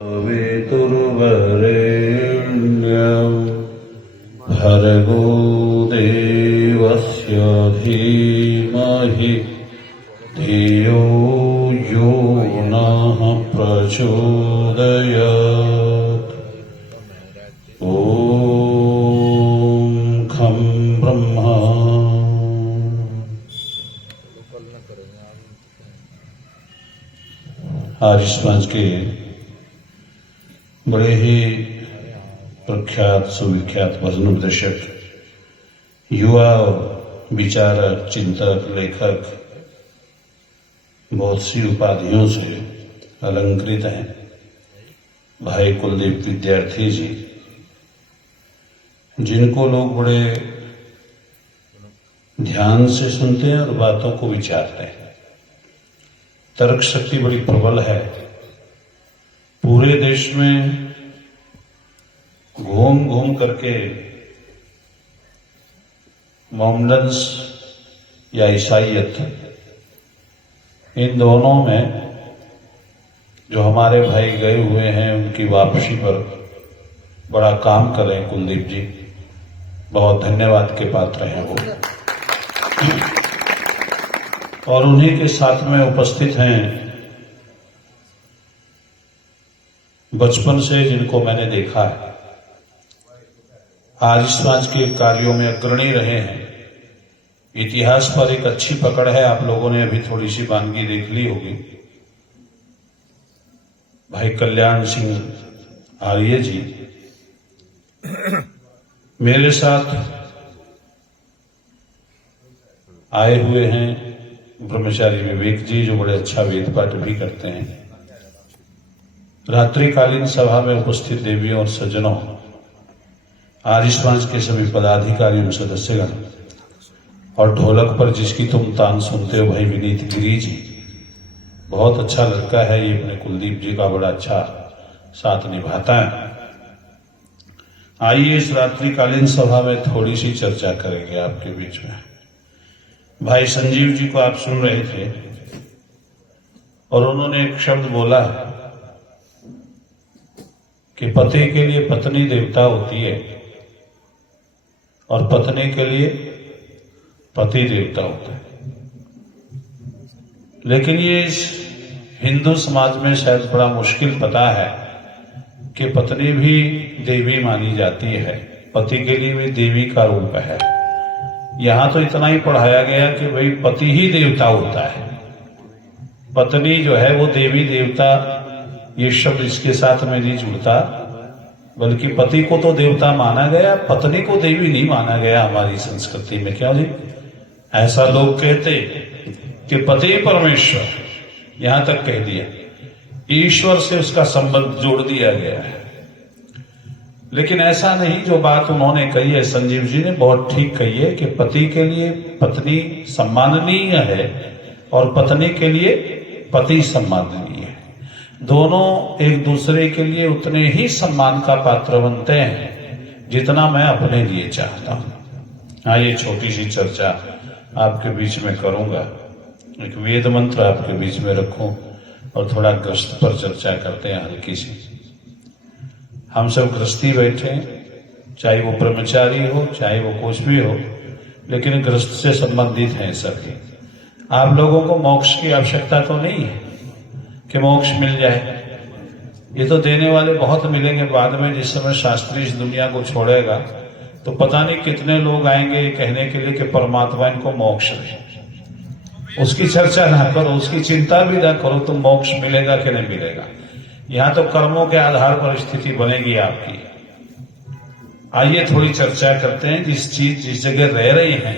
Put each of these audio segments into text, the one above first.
वेतुर्वरेण्यं भर्गो देवस्य धीमहि धियो यो नः प्रचोदयात्। ॐ खं ब्रह्मा। आर्य समाज के बड़े ही प्रख्यात सुविख्यात भजन उपदेशक, युवा विचारक, चिंतक, लेखक बहुत सी उपाधियों से अलंकृत हैं भाई कुलदीप विद्यार्थी जी, जिनको लोग बड़े ध्यान से सुनते हैं और बातों को विचारते हैं। तर्क शक्ति बड़ी प्रबल है। पूरे देश में घूम घूम करके मोहम्मदन्स या ईसाइयत, इन दोनों में जो हमारे भाई गए हुए हैं उनकी वापसी पर बड़ा काम कर रहे हैं कुलदीप जी। बहुत धन्यवाद के पात्र हैं वो। और उन्हीं के साथ में उपस्थित हैं बचपन से जिनको मैंने देखा है, आज समाज के कार्यों में अग्रणी रहे हैं। इतिहास पर एक अच्छी पकड़ है। आप लोगों ने अभी थोड़ी सी वानगी देख ली होगी। भाई कल्याण सिंह आर्य जी मेरे साथ आए हुए हैं। ब्रह्मचारी विवेक जी जो बड़े अच्छा वेद पाठ भी करते हैं। रात्रिकालीन सभा में उपस्थित देवियों और सज्जनों, आर्य समाज के सभी पदाधिकारियों, सदस्यगण, और ढोलक पर जिसकी तुम तान सुनते हो भाई विनीत गिरी जी, बहुत अच्छा लड़का है ये। अपने कुलदीप जी का बड़ा अच्छा साथ निभाता है। आइए इस रात्रिकालीन सभा में थोड़ी सी चर्चा करेंगे आपके बीच में। भाई संजीव जी को आप सुन रहे थे और उन्होंने एक शब्द बोला कि पति के लिए पत्नी देवता होती है और पत्नी के लिए पति देवता होता है। लेकिन ये इस हिंदू समाज में शायद बड़ा मुश्किल पता है कि पत्नी भी देवी मानी जाती है, पति के लिए भी देवी का रूप है। यहां तो इतना ही पढ़ाया गया कि भाई पति ही देवता होता है, पत्नी जो है वो देवी देवता, ये शब्द इसके साथ में नहीं जुड़ता। बल्कि पति को तो देवता माना गया, पत्नी को देवी नहीं माना गया हमारी संस्कृति में। क्यों जी? ऐसा लोग कहते कि पति परमेश्वर, यहां तक कह दिया, ईश्वर से उसका संबंध जोड़ दिया गया है। लेकिन ऐसा नहीं। जो बात उन्होंने कही है, संजीव जी ने बहुत ठीक कही है कि पति के लिए पत्नी सम्माननीय है और पत्नी के लिए पति सम्माननीय है। दोनों एक दूसरे के लिए उतने ही सम्मान का पात्र बनते हैं जितना मैं अपने लिए चाहता हूं। हाँ, ये छोटी सी चर्चा आपके बीच में करूंगा। एक वेद मंत्र आपके बीच में रखूं और थोड़ा ग्रस्त पर चर्चा करते हैं हल्की सी। हम सब गृहस्थी बैठे हैं, चाहे वो ब्रह्मचारी हो चाहे वो कुछ भी हो, लेकिन गृहस्थ से संबंधित हैं सभी। आप लोगों को मोक्ष की आवश्यकता तो नहीं है कि मोक्ष मिल जाए। ये तो देने वाले बहुत मिलेंगे बाद में। जिस समय शास्त्री इस दुनिया को छोड़ेगा तो पता नहीं कितने लोग आएंगे ये कहने के लिए कि परमात्मा इनको मोक्ष दे। उसकी चर्चा ना करो, उसकी चिंता भी ना करो, तो मोक्ष मिलेगा कि नहीं मिलेगा। यहां तो कर्मों के आधार पर स्थिति बनेगी आपकी। आइए थोड़ी चर्चा करते हैं। जिस जगह रह रहे हैं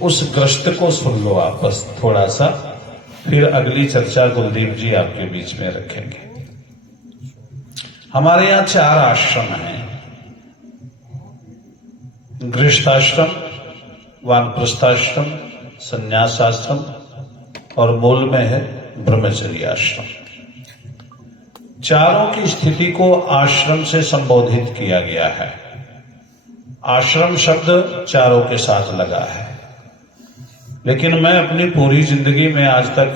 उस ग्रस्त को सुन लो आप बस थोड़ा सा, फिर अगली चर्चा कुलदीप जी आपके बीच में रखेंगे। हमारे यहां 4 आश्रम हैं, गृहस्थाश्रम, वानप्रस्थाश्रम, संन्यासाश्रम और मूल में है ब्रह्मचर्य आश्रम। चारों की स्थिति को आश्रम से संबोधित किया गया है। आश्रम शब्द चारों के साथ लगा है। लेकिन मैं अपनी पूरी जिंदगी में आज तक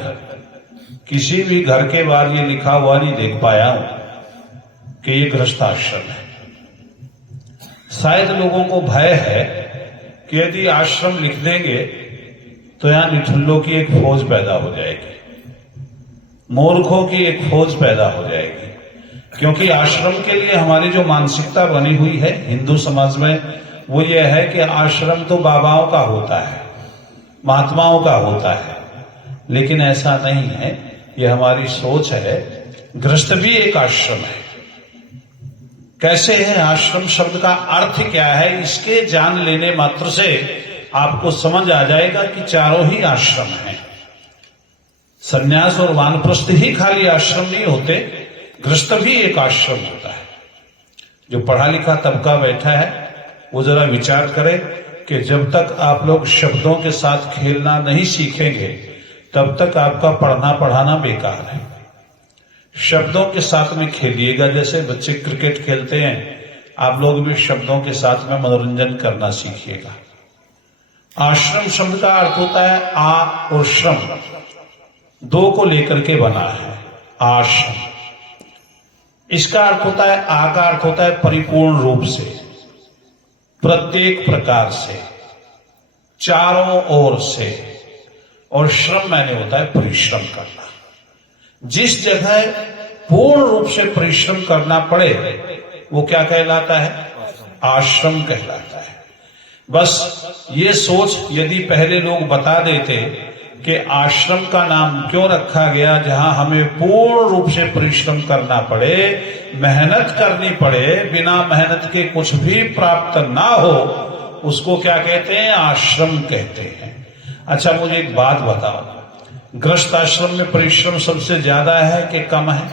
किसी भी घर के बाहर ये लिखा हुआ नहीं देख पाया हूं कि ये गृहस्थाश्रम है। शायद लोगों को भय है कि यदि आश्रम लिख देंगे तो यहां निठल्लों की एक फौज पैदा हो जाएगी, मूर्खों की एक फौज पैदा हो जाएगी। क्योंकि आश्रम के लिए हमारी जो मानसिकता बनी हुई है हिंदू समाज में, वो ये है कि आश्रम तो बाबाओं का होता है, महात्माओं का होता है, लेकिन ऐसा नहीं है। ये हमारी सोच है। गृहस्थ भी एक आश्रम है। कैसे है आश्रम शब्द का अर्थ क्या है, इसके जान लेने मात्र से आपको समझ आ जाएगा कि चारों ही आश्रम हैं। सन्यास और वानप्रस्थ ही खाली आश्रम नहीं होते, गृहस्थ भी एक आश्रम होता है। जो पढ़ा लिखा तबका बैठा है वो जरा विचार करे कि जब तक आप लोग शब्दों के साथ खेलना नहीं सीखेंगे तब तक आपका पढ़ना पढ़ाना बेकार है। शब्दों के साथ में खेलिएगा। जैसे बच्चे क्रिकेट खेलते हैं, आप लोग भी शब्दों के साथ में मनोरंजन करना सीखिएगा। आश्रम शब्द का अर्थ होता है आ और श्रम, दो को लेकर के बना है आश्रम। इसका अर्थ होता है, आ का अर्थ होता है परिपूर्ण रूप से, प्रत्येक प्रकार से, चारों ओर से, और श्रम मैंने होता है परिश्रम करना। जिस जगह पूर्ण रूप से परिश्रम करना पड़े वो क्या कहलाता है, आश्रम कहलाता है। बस ये सोच यदि पहले लोग बता देते कि आश्रम का नाम क्यों रखा गया, जहां हमें पूर्ण रूप से परिश्रम करना पड़े, मेहनत करनी पड़े, बिना मेहनत के कुछ भी प्राप्त ना हो, उसको क्या कहते हैं, आश्रम कहते हैं। अच्छा मुझे एक बात बताओ, गृहस्थ आश्रम में परिश्रम सबसे ज्यादा है कि कम है?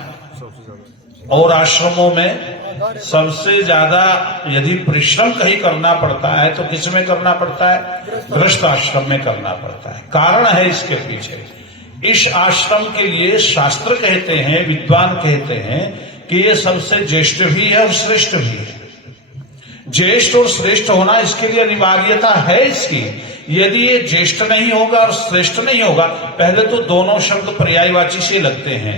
और आश्रमों में सबसे ज्यादा यदि परिश्रम कहीं करना पड़ता है तो किस में करना पड़ता है, गृहस्थ आश्रम में करना पड़ता है। कारण है इसके पीछे। इस आश्रम के लिए शास्त्र कहते हैं, विद्वान कहते हैं कि ये सबसे ज्येष्ठ भी है और श्रेष्ठ भी है। ज्येष्ठ और श्रेष्ठ होना इसके लिए अनिवार्यता है इसकी। यदि ये ज्येष्ठ नहीं होगा और श्रेष्ठ नहीं होगा, पहले तो दोनों शब्द पर्यायवाची से लगते हैं।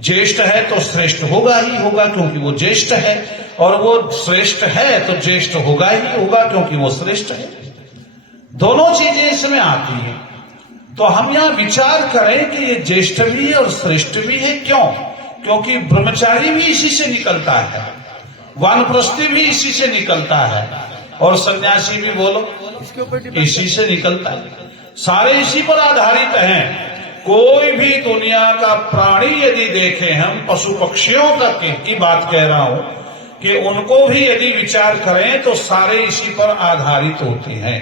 ज्येष्ठ है तो श्रेष्ठ होगा ही होगा क्योंकि वो ज्येष्ठ है, और वो श्रेष्ठ है तो ज्येष्ठ होगा ही होगा क्योंकि वो श्रेष्ठ है। दोनों चीजें इसमें आती हैं। तो हम यहां विचार करें कि ये ज्येष्ठ भी है और श्रेष्ठ भी है। क्यों? क्योंकि ब्रह्मचारी भी इसी से निकलता है, वानप्रस्थी भी इसी से निकलता है, और सन्यासी भी बोलो इसी से निकलता है। सारे इसी पर आधारित हैं। कोई भी दुनिया का प्राणी यदि देखें, हम पशु पक्षियों तक की बात कह रहा हूं, कि उनको भी यदि विचार करें तो सारे इसी पर आधारित होते हैं।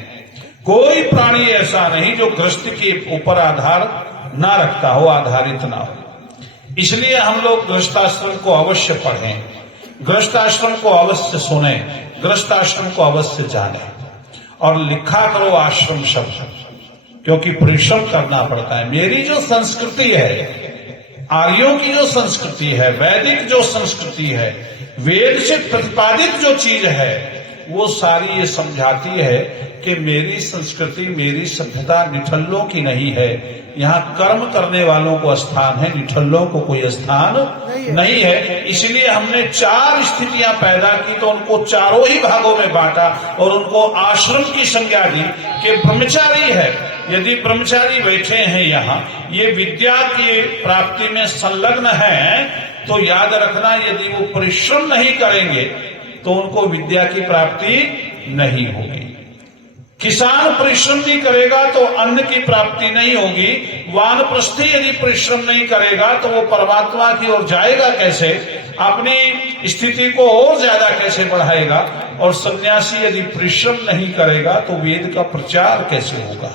कोई प्राणी ऐसा नहीं जो गृहस्थ के ऊपर आधार ना रखता हो, आधारित ना हो। इसलिए हम लोग गृहस्थाश्रम को अवश्य पढ़ें, गृहस्थाश्रम को अवश्य सुने, गृहस्थाश्रम को अवश्य जाने, और लिखा करो आश्रम शब्द, क्योंकि परिश्रम करना पड़ता है। मेरी जो संस्कृति है, आर्यों की जो संस्कृति है, वैदिक जो संस्कृति है, वेद से प्रतिपादित जो चीज है, वो सारी ये समझाती है कि मेरी संस्कृति, मेरी सभ्यता निठल्लों की नहीं है। यहाँ कर्म करने वालों को स्थान है, निठल्लों को कोई स्थान नहीं है। इसलिए हमने 4 स्थितियां पैदा की, तो उनको चारों ही भागों में बांटा और उनको आश्रम की संज्ञा दी कि ब्रह्मचारी है। यदि ब्रह्मचारी बैठे हैं यहाँ, ये विद्या की प्राप्ति में संलग्न है, तो याद रखना यदि वो परिश्रम नहीं करेंगे तो उनको विद्या की प्राप्ति नहीं होगी। किसान परिश्रम नहीं करेगा तो अन्न की प्राप्ति नहीं होगी। वानप्रस्थी यदि परिश्रम नहीं करेगा तो वो परमात्मा की ओर जाएगा कैसे, अपनी स्थिति को और ज्यादा कैसे बढ़ाएगा। और सन्यासी यदि परिश्रम नहीं करेगा तो वेद का प्रचार कैसे होगा।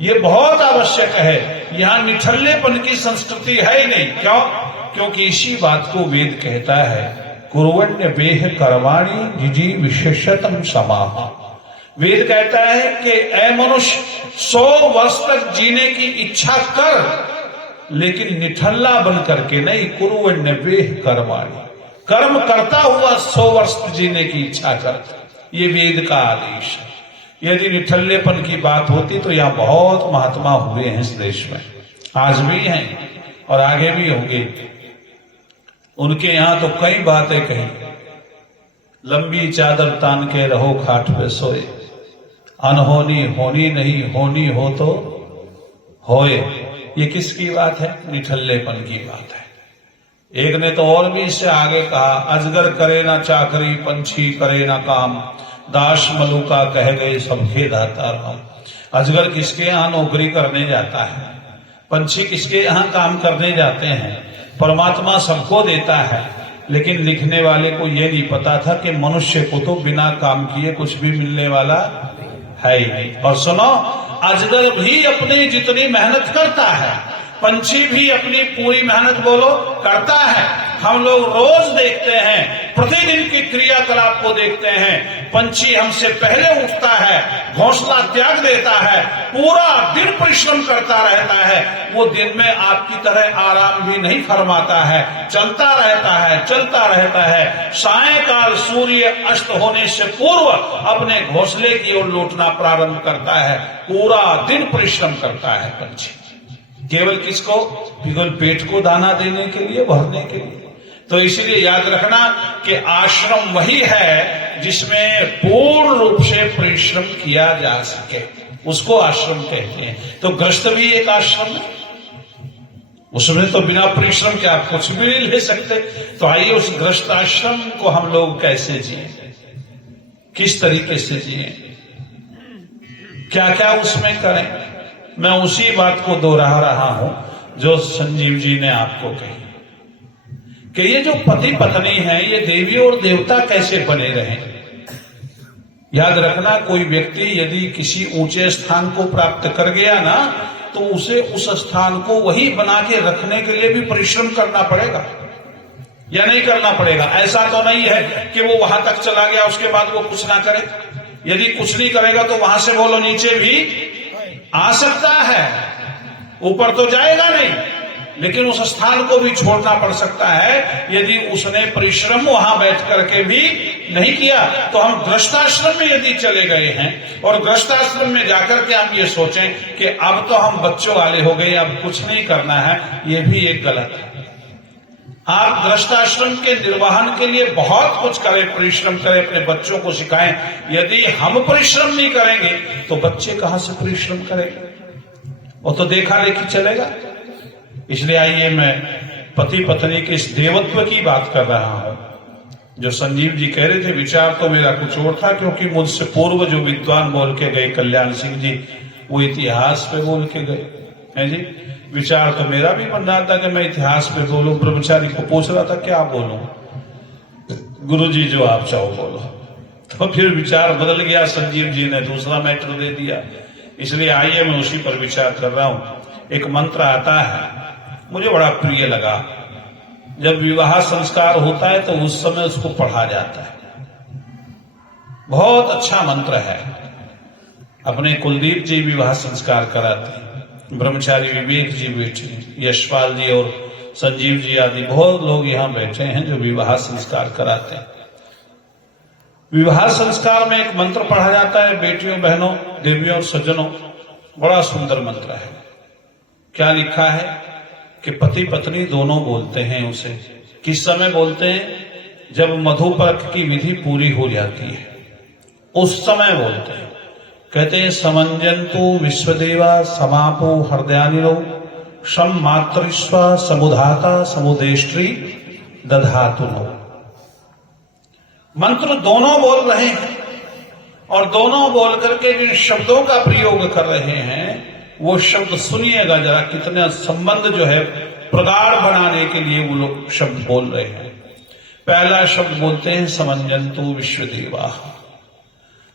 ये बहुत आवश्यक है। यहाँ निठल्लेपन की संस्कृति है ही नहीं। क्यों? क्योंकि इसी बात को वेद कहता है, कुर्वण्य वेह कर्माणि जिजी विशेषतम समाहा। वेद कहता है कि ऐ मनुष्य 100 वर्ष तक जीने की इच्छा कर, लेकिन निठल्ला बन करके नहीं। कुर्वण्य वेह कर्माणि, कर्म करता हुआ 100 वर्ष जीने की इच्छा कर, ये वेद का आदेश है। यदि निठल्लेपन की बात होती तो यहाँ बहुत महात्मा हुए हैं इस देश में, आज भी हैं और आगे भी होंगे। उनके यहां तो कई बातें कही, लंबी चादर तान के रहो खाट पे सोए, अनहोनी होनी नहीं, होनी हो तो होए। ये किसकी बात है? निठल्लेपन की बात है। एक ने तो और भी इससे आगे कहा, अजगर करे ना चाकरी, पंछी करे ना काम, दास मलुका कह गए सबके दाता राम। अजगर किसके यहां नौकरी करने जाता है, पंछी किसके यहां काम करने जाते हैं, परमात्मा सबको देता है। लेकिन लिखने वाले को यह नहीं पता था कि मनुष्य को तो बिना काम किए कुछ भी मिलने वाला है ही नहीं। और सुनो, अजगर भी अपनी जितनी मेहनत करता है, पंछी भी अपनी पूरी मेहनत बोलो करता है। हम लोग रोज देखते हैं, प्रतिदिन की क्रियाकलाप को देखते हैं। पंछी हमसे पहले उठता है, घोंसला त्याग देता है, पूरा दिन परिश्रम करता रहता है। वो दिन में आपकी तरह आराम भी नहीं फरमाता है, चलता रहता है, चलता रहता है। सायंकाल सूर्य अस्त होने से पूर्व अपने घोंसले की ओर लौटना प्रारंभ करता है। पूरा दिन परिश्रम करता है पंछी। केवल किसको? केवल पेट को दाना देने के लिए, भरने के लिए। तो इसीलिए याद रखना कि आश्रम वही है जिसमें पूर्ण रूप से परिश्रम किया जा सके, उसको आश्रम कहते हैं। तो गृहस्थ भी एक आश्रम है, उसमें तो बिना परिश्रम के आप कुछ भी नहीं ले सकते। तो आइए उस गृहस्थ आश्रम को हम लोग कैसे जिए, किस तरीके से जिए, क्या क्या उसमें करें। मैं उसी बात को दोहरा रहा हूं जो संजीव जी ने आपको कही कि ये जो पति पत्नी है, ये देवी और देवता कैसे बने रहें। याद रखना, कोई व्यक्ति यदि किसी ऊंचे स्थान को प्राप्त कर गया ना, तो उसे उस स्थान को वही बना के रखने के लिए भी परिश्रम करना पड़ेगा या नहीं करना पड़ेगा। ऐसा तो नहीं है कि वो वहां तक चला गया उसके बाद वो कुछ ना करे। यदि कुछ नहीं करेगा तो वहां से बोलो नीचे भी आ सकता है, ऊपर तो जाएगा नहीं, लेकिन उस स्थान को भी छोड़ना पड़ सकता है यदि उसने परिश्रम वहां बैठ करके भी नहीं किया। तो हम गृहस्थाश्रम में यदि चले गए हैं और गृहस्थाश्रम में जाकर के हम ये सोचें कि अब तो हम बच्चों वाले हो गए, अब कुछ नहीं करना है, ये भी एक गलत है। आप गृहस्थाश्रम के निर्वहन के लिए बहुत कुछ करें, परिश्रम करें, अपने बच्चों को सिखाएं। यदि हम परिश्रम नहीं करेंगे तो बच्चे कहां से परिश्रम करेंगे? वो तो देखा देखी चलेगा। इसलिए आइए मैं पति पत्नी के इस देवत्व की बात कर रहा हूं जो संजीव जी कह रहे थे। विचार तो मेरा कुछ और था, क्योंकि मुझसे पूर्व जो विद्वान बोल के गए कल्याण सिंह जी, वो इतिहास पे बोल के गए हैं जी। विचार तो मेरा भी बन रहा था कि मैं इतिहास पे बोलूं, ब्रह्मचारी को पूछ रहा था क्या बोलूं, गुरुजी जो आप चाहो बोलो। तो फिर विचार बदल गया, संजीव जी ने दूसरा मैटर दे दिया। इसलिए आइए मैं उसी पर विचार कर रहा हूं। एक मंत्र आता है, मुझे बड़ा प्रिय लगा। जब विवाह संस्कार होता है तो उस समय उसको पढ़ा जाता है। बहुत अच्छा मंत्र है। अपने कुलदीप जी विवाह संस्कार कराते हैं, ब्रह्मचारी विवेक जी बैठे, यशपाल जी और संजीव जी आदि बहुत लोग यहां बैठे हैं जो विवाह संस्कार कराते हैं। विवाह संस्कार में एक मंत्र पढ़ा जाता है, बेटियों, बहनों, देवियों और सज्जनों। बड़ा सुंदर मंत्र है। क्या लिखा है कि पति पत्नी दोनों बोलते हैं उसे। किस समय बोलते हैं? जब मधुपर्क की विधि पूरी हो जाती है, उस समय बोलते हैं। कहते हैं, समंजंतु विश्वदेवा समापो हृदयानिरो सम मातृस्व समुधाता समुदेष्ट्री दधातु नो। मंत्र दोनों बोल रहे हैं और दोनों बोल करके जिन शब्दों का प्रयोग कर रहे हैं वो शब्द सुनिएगा जरा, कितने संबंध जो है प्रगाढ़ बनाने के लिए वो लोग शब्द बोल रहे हैं। पहला शब्द बोलते हैं समंजंतु विश्वदेवा।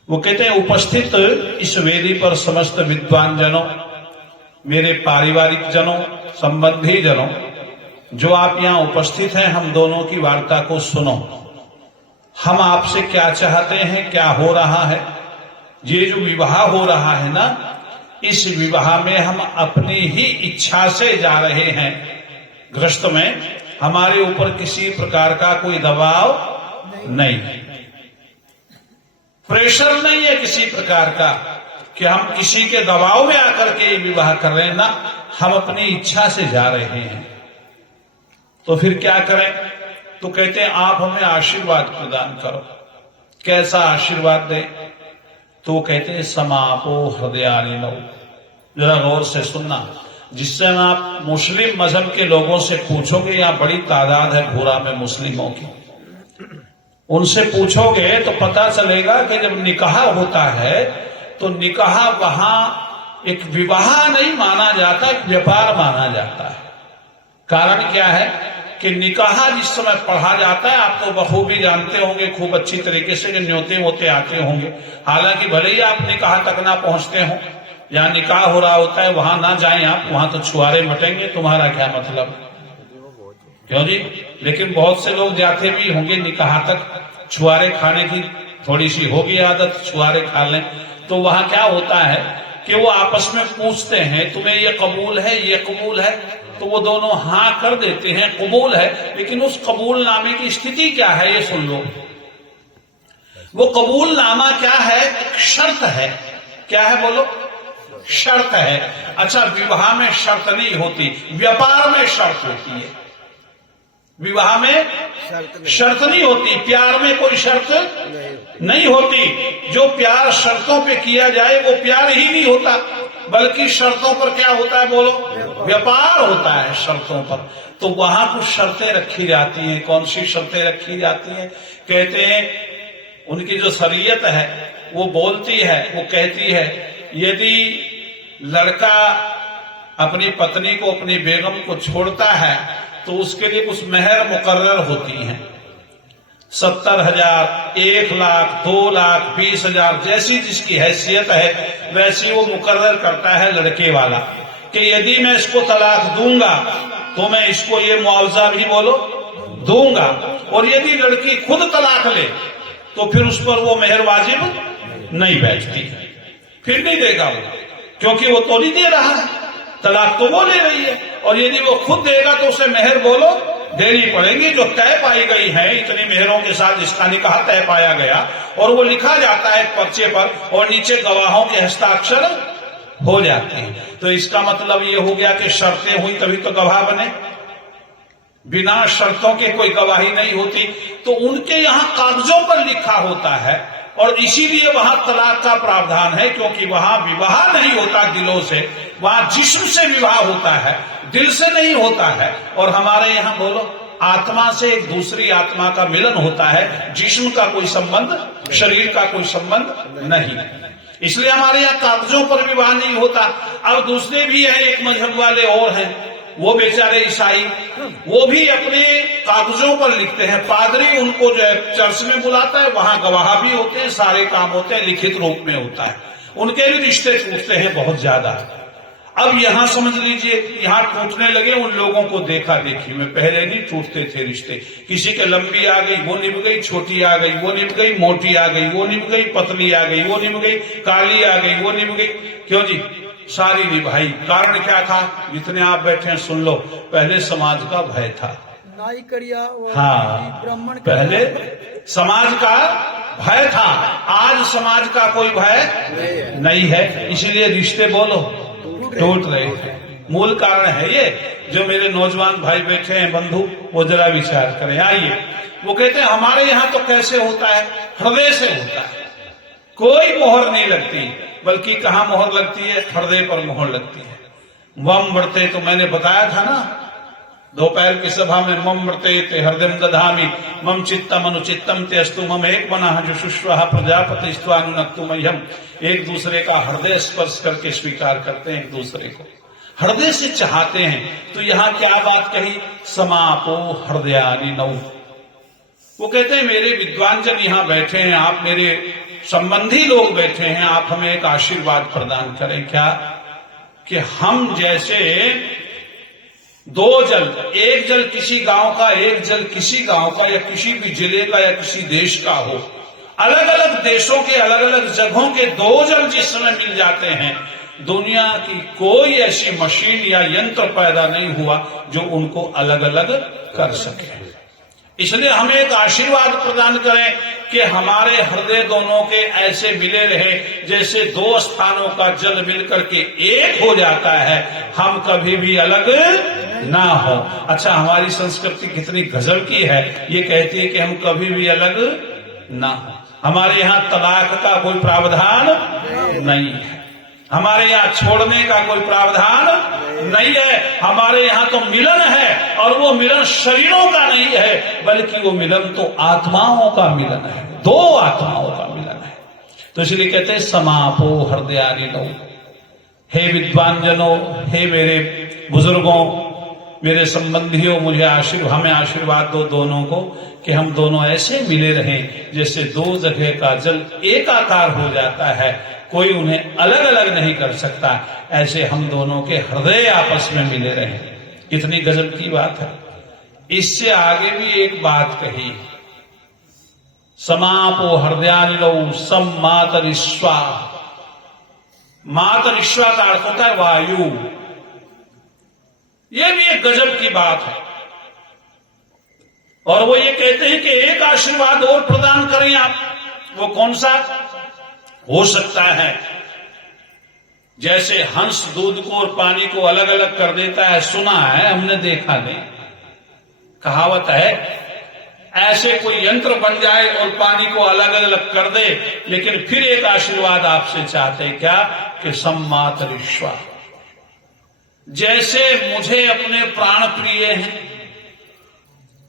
वो कहते हैं, उपस्थित इस वेदी पर समस्त विद्वान जनों, मेरे पारिवारिक जनों, संबंधी जनों, जो आप यहां उपस्थित हैं, हम दोनों की वार्ता को सुनो। हम आपसे क्या चाहते हैं, क्या हो रहा है। ये जो विवाह हो रहा है ना, इस विवाह में हम अपनी ही इच्छा से जा रहे हैं। गृहस्थ में हमारे ऊपर किसी प्रकार का कोई दबाव नहीं, प्रेशर नहीं है किसी प्रकार का कि हम किसी के दबाव में आकर के विवाह कर रहे हैं ना, हम अपनी इच्छा से जा रहे हैं। तो फिर क्या करें? तो कहते हैं आप हमें आशीर्वाद प्रदान करो। कैसा आशीर्वाद दे? तो कहते हैं समापो हृदयानि नौ। जरा गौर से सुनना, जिस समय आप मुस्लिम मजहब के लोगों से पूछोगे, यहां बड़ी तादाद है भूरा में मुस्लिमों की, उनसे पूछोगे तो पता चलेगा कि जब निकाह होता है तो निकाह वहां एक विवाह नहीं माना जाता, एक व्यापार माना जाता है। कारण क्या है कि निकाह जिस समय पढ़ा जाता है, आप तो बखूबी जानते होंगे खूब अच्छी तरीके से कि न्योते वोते आते होंगे, हालांकि भले ही आप निकाह तक ना पहुंचते हो, जहां निकाह हो रहा होता है वहां ना जाएं आप, वहां तो छुआरे मटेंगे, तुम्हारा क्या मतलब, क्यों जी? लेकिन बहुत से लोग जाते भी होंगे निकाह तक, छुआरे खाने की थोड़ी सी होगी आदत, छुआरे खा लें, तो वहां क्या होता है कि वो आपस में पूछते हैं तुम्हें ये कबूल है, ये कबूल है, तो वो दोनों हाँ कर देते हैं, कबूल है, लेकिन उस कबूल नामे की स्थिति क्या है ये सुन लो। वो कबूल नामा क्या है? एक शर्त है। क्या है बोलो? शर्त है। अच्छा, विवाह में शर्त नहीं होती, व्यापार में शर्त होती है। विवाह में शर्त नहीं होती, प्यार में कोई शर्त नहीं होती। जो प्यार शर्तों पे किया जाए वो प्यार ही नहीं होता, बल्कि शर्तों पर क्या होता है बोलो? व्यापार होता है शर्तों पर। तो वहां कुछ शर्तें रखी जाती हैं। कौन सी शर्तें रखी जाती हैं? कहते हैं उनकी जो शरीयत है वो बोलती है, वो कहती है यदि लड़का अपनी पत्नी को, अपनी बेगम को छोड़ता है तो उसके लिए कुछ मेहर मुकर्रर होती हैं, 70,000, 1 लाख, 2 लाख, 20,000, जैसी जिसकी हैसियत है वैसी वो मुकर्रर करता है लड़के वाला, कि यदि मैं इसको तलाक दूंगा तो मैं इसको ये मुआवजा भी बोलो दूंगा, और यदि लड़की खुद तलाक ले तो फिर उस पर वो मेहर वाजिब नहीं बैठती, फिर नहीं देगा वो, क्योंकि वो तो नहीं दे रहा है, तलाक तो वो ले रही है, और यदि वो खुद देगा तो उसे मेहर बोलो देनी पड़ेगी, जो तय पाई गई है। इतनी मेहरों के साथ इसका निकाह तय पाया गया और वो लिखा जाता है पर्चे पर, और नीचे गवाहों के हस्ताक्षर हो जाते हैं। तो इसका मतलब ये हो गया कि शर्तें हुई तभी तो गवाह बने, बिना शर्तों के कोई गवाही नहीं होती। तो उनके यहाँ कागजों पर लिखा होता है, और इसीलिए वहां तलाक का प्रावधान है, क्योंकि वहां विवाह नहीं होता दिलों से, वहां जिस्म से विवाह होता है, दिल से नहीं होता है। और हमारे यहाँ बोलो आत्मा से एक दूसरी आत्मा का मिलन होता है, जिस्म का कोई संबंध, शरीर का कोई संबंध नहीं, इसलिए हमारे यहाँ कागजों पर विवाह नहीं होता। अब दूसरे भी है, एक मजहब वाले और हैं, वो बेचारे ईसाई, वो भी अपने कागजों पर लिखते हैं, पादरी उनको जो है चर्च में बुलाता है, वहां गवाह भी होते हैं, सारे काम होते हैं, लिखित रूप में होता है, उनके भी रिश्ते टूटते हैं बहुत ज्यादा। अब यहां समझ लीजिए, यहां टूटने लगे उन लोगों को देखा देखी में, पहले नहीं टूटते थे रिश्ते, किसी के लंबी आ गई वो निभ गई, छोटी आ गई वो निभ गई, मोटी आ गई वो निभ गई, पतली आ गई वो निभ गई, काली आ गई वो निभ गई, क्यों जी? सारी निभाई। कारण क्या था? जितने आप बैठे हैं सुन लो, पहले समाज का भय था, नाई करिया, हाँ, ब्राह्मण पहले समाज का भय था, आज समाज का कोई भय नहीं है, इसीलिए रिश्ते बोलो टूट रहे हैं। मूल कारण है ये, जो मेरे नौजवान भाई बैठे हैं बंधु, वो जरा विचार करें। आइए, वो कहते हैं हमारे यहाँ तो कैसे होता है? हृदय से होता है, कोई मोहर नहीं लगती, बल्कि कहाँ मोहर लगती है? हृदय पर मोहर लगती है। वम बढ़ते, तो मैंने बताया था ना दोपहर की सभा में, मम बढ़ते ते हृदय दधामी मम चित्तम अनुचित्तम ते अस्तु मम एक मना जो शुश्वाह प्रजापति स्वानुनक्तु मह्यम। एक दूसरे का हृदय स्पर्श करके स्वीकार करते हैं, एक दूसरे को हृदय से चाहते हैं। तो यहाँ क्या बात कही? समापो हृदयानि नौ। वो कहते हैं मेरे विद्वान जन यहाँ बैठे हैं, आप मेरे संबंधी लोग बैठे हैं, आप हमें एक आशीर्वाद प्रदान करें। क्या? कि हम जैसे दो जल, एक जल किसी गांव का, एक जल किसी गांव का, या किसी भी जिले का या किसी देश का हो, अलग अलग देशों के अलग अलग जगहों के दो जल जिस समय मिल जाते हैं, दुनिया की कोई ऐसी मशीन या यंत्र पैदा नहीं हुआ जो उनको अलग अलग कर सके। इसलिए हमें एक आशीर्वाद प्रदान करें कि हमारे हृदय दोनों के ऐसे मिले रहे जैसे दो स्थानों का जल मिलकर के एक हो जाता है, हम कभी भी अलग ना हो। अच्छा, हमारी संस्कृति कितनी गजब की है, ये कहती है कि हम कभी भी अलग ना हो। हमारे यहाँ तलाक का कोई प्रावधान नहीं है, हमारे यहाँ छोड़ने का कोई प्रावधान नहीं है। हमारे यहाँ तो मिलन है, और वो मिलन शरीरों का नहीं है, बल्कि वो मिलन तो आत्माओं का मिलन है, दो आत्माओं का मिलन है। तो इसलिए कहते हैं समापो हृदयानिनो। हे विद्वान जनों, हे मेरे बुजुर्गों, मेरे संबंधियों, मुझे हमें आशीर्वाद दो दोनों को कि हम दोनों ऐसे मिले रहें जैसे दो जगह का जल एकाकार हो जाता है, कोई उन्हें अलग अलग नहीं कर सकता। ऐसे हम दोनों के हृदय आपस में मिले रहें। कितनी गजब की बात है। इससे आगे भी एक बात कही, समापो हृदयानिलो सम मातरिश्वा। मातरिश्वा का अर्थ होता है वायु। यह भी एक गजब की बात है। और वो ये कहते हैं कि एक आशीर्वाद और प्रदान करें आप। वो कौन सा हो सकता है? जैसे हंस दूध को और पानी को अलग अलग कर देता है, सुना है, हमने देखा नहीं, कहावत है। ऐसे कोई यंत्र बन जाए और पानी को अलग अलग कर दे, लेकिन फिर एक आशीर्वाद आपसे चाहते हैं, क्या? कि सम्मातरिश्वा। जैसे मुझे अपने प्राण प्रिय हैं,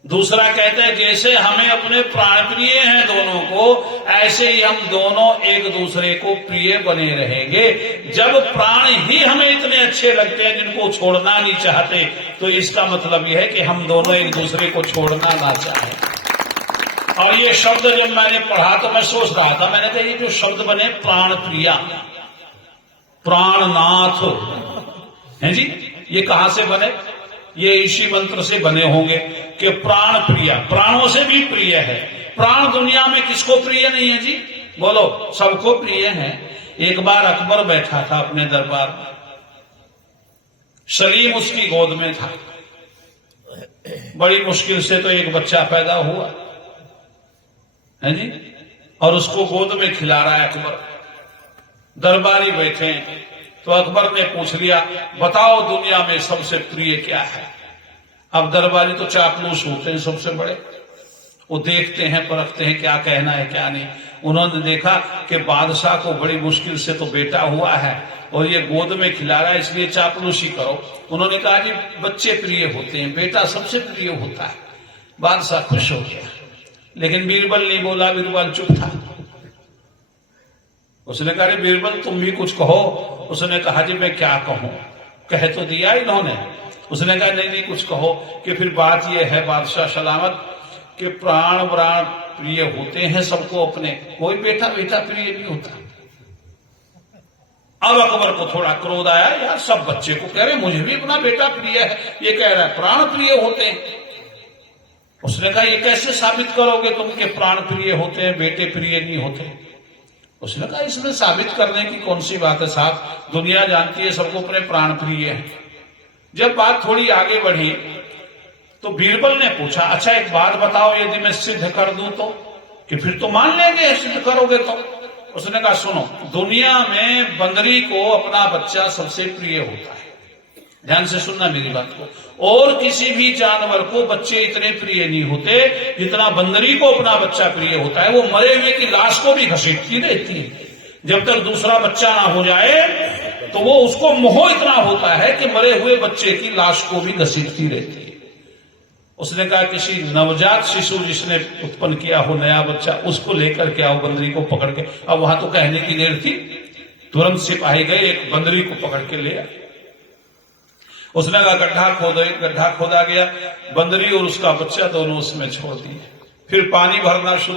दूसरा कहता है जैसे हमें अपने प्राण प्रिय हैं दोनों को, ऐसे ही हम दोनों एक दूसरे को प्रिय बने रहेंगे। जब प्राण ही हमें इतने अच्छे लगते हैं जिनको छोड़ना नहीं चाहते, तो इसका मतलब यह है कि हम दोनों एक दूसरे को छोड़ना ना चाहें। और ये शब्द जब मैंने पढ़ा तो मैं सोच रहा था, मैंने कहा ये जो शब्द बने प्राण प्रिया, प्राणनाथ हैं जी, ये कहां से बने? ये इसी मंत्र से बने होंगे कि प्राण प्रिया, प्राणों से भी प्रिय है। प्राण दुनिया में किसको प्रिय नहीं है जी? बोलो, सबको प्रिय है। एक बार अकबर बैठा था अपने दरबार में, सलीम उसकी गोद में था। बड़ी मुश्किल से तो एक बच्चा पैदा हुआ है जी, और उसको गोद में खिला रहा है अकबर। दरबारी बैठे हैं, तो अकबर ने पूछ लिया, बताओ दुनिया में सबसे प्रिय क्या है? अब दरबारी तो चापलूस होते हैं सबसे बड़े, वो देखते हैं, परखते हैं क्या कहना है क्या नहीं। उन्होंने देखा कि बादशाह को बड़ी मुश्किल से तो बेटा हुआ है और ये गोद में खिला रहा है, इसलिए चापलूसी करो। उन्होंने कहा जी बच्चे प्रिय होते हैं, बेटा सबसे प्रिय होता है। बादशाह खुश हो गया, लेकिन बीरबल नहीं बोला, बीरबल चुप था। उसने कहा बीरबल तुम भी कुछ कहो। उसने कहा जी मैं क्या कहूं, कह तो दिया इन्होंने। उसने कहा नहीं नहीं कुछ कहो कि फिर बात यह है बादशाह सलामत कि प्राण प्राण प्रिय होते हैं सबको अपने, कोई बेटा बेटा प्रिय नहीं होता। अब अकबर को थोड़ा क्रोध आया, यार सब बच्चे को कह रहे मुझे भी अपना बेटा प्रिय है, ये कह रहा है प्राण प्रिय होते हैं। उसने कहा ये कैसे साबित करोगे तुम कि प्राण प्रिय होते हैं बेटे प्रिय नहीं होते? उसने कहा इसमें साबित करने की कौन सी बात है साहब, दुनिया जानती है सबको अपने प्राण प्रिय है। जब बात थोड़ी आगे बढ़ी तो बीरबल ने पूछा, अच्छा एक बात बताओ, यदि मैं सिद्ध कर दूं तो? कि फिर तो मान लेंगे सिद्ध करोगे तो। उसने कहा सुनो, दुनिया में बंदरी को अपना बच्चा सबसे प्रिय होता है, ध्यान से सुनना मेरी बात को। और किसी भी जानवर को बच्चे इतने प्रिय नहीं होते जितना बंदरी को अपना बच्चा प्रिय होता है। वो मरे हुए की लाश को भी घसीटती रहती है, जब तक दूसरा बच्चा ना हो जाए तो वो उसको मोह इतना होता है कि मरे हुए बच्चे की लाश को भी घसीटती रहती है। उसने कहा किसी नवजात शिशु जिसने उत्पन्न किया हो नया बच्चा, उसको लेकर के आओ बंदरी को पकड़ के। अब वहां तो कहने की देर थी, तुरंत सिपाही गए, एक बंदरी को पकड़ के ले आए। उसने कहा गड्ढा खोदा गया, बंदरी और उसका बच्चा दोनों उसमें छोड़ दिए। फिर पानी भरना शुरू